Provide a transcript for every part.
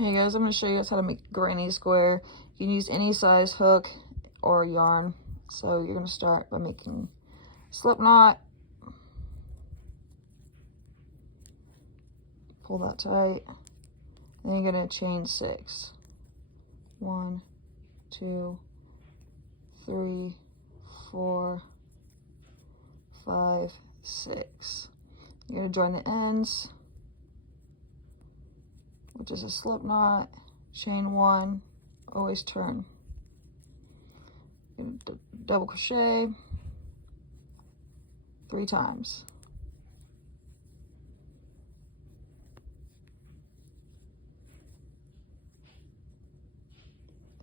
Hey guys, I'm going to show you guys how to make a granny square. You can use any size hook or yarn. So you're going to start by making a slip knot. Pull that tight. Then you're going to chain 6. 1, 2, 3, 4, 5, 6. You're going to join the ends, which is a slip knot, chain 1, always turn. Double crochet 3 times.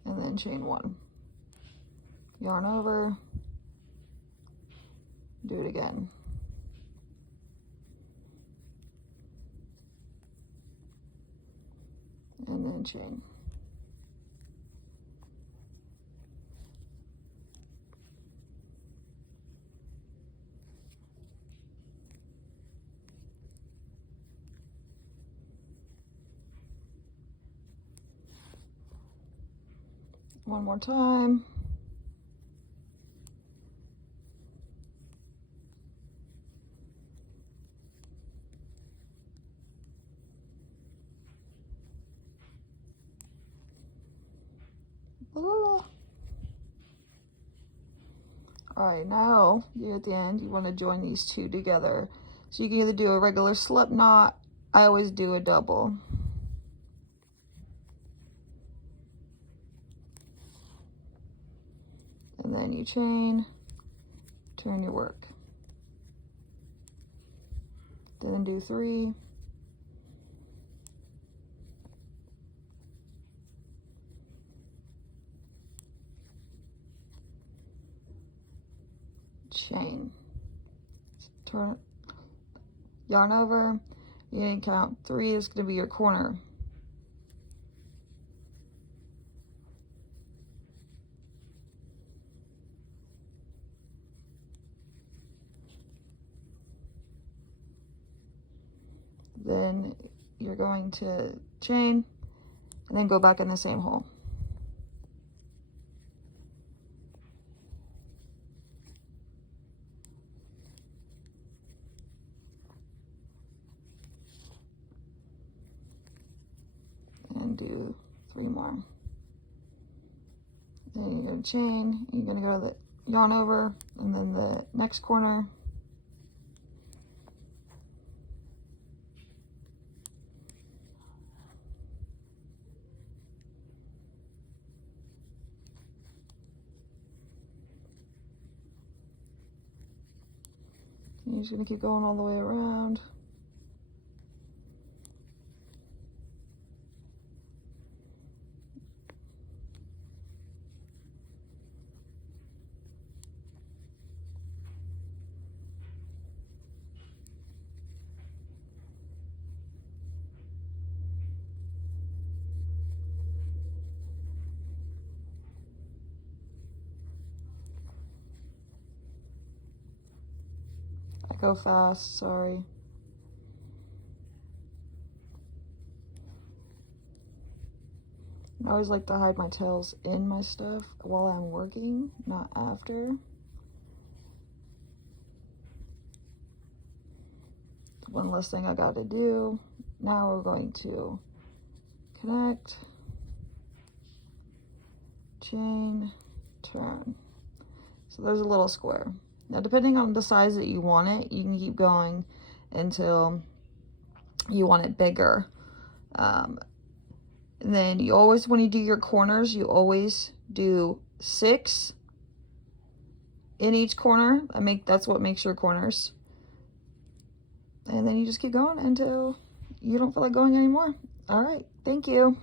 And then chain 1. Yarn over, do it again. And then chain. One more time. Alright, now you're at the end, you want to join these two together. So you can either do a regular slip knot, I always do a double. And then you chain, turn your work. Then do 3. Chain. Turn, yarn over. You need to count 3. It's going to be your corner. Then you're going to chain and then go back in the same hole. And do 3 more. Then you're going to chain, you're going to go to the yarn over and then the next corner. You're just going to keep going all the way around. I go fast, sorry. I always like to hide my tails in my stuff while I'm working, not after. One less thing I got to do. Now we're going to connect, chain, turn. So there's a little square. Now depending on the size that you want it, you can keep going until you want it bigger. And then you always, when you do your corners, you always do 6 in each corner. That's what makes your corners. And then you just keep going until you don't feel like going anymore. All right, thank you.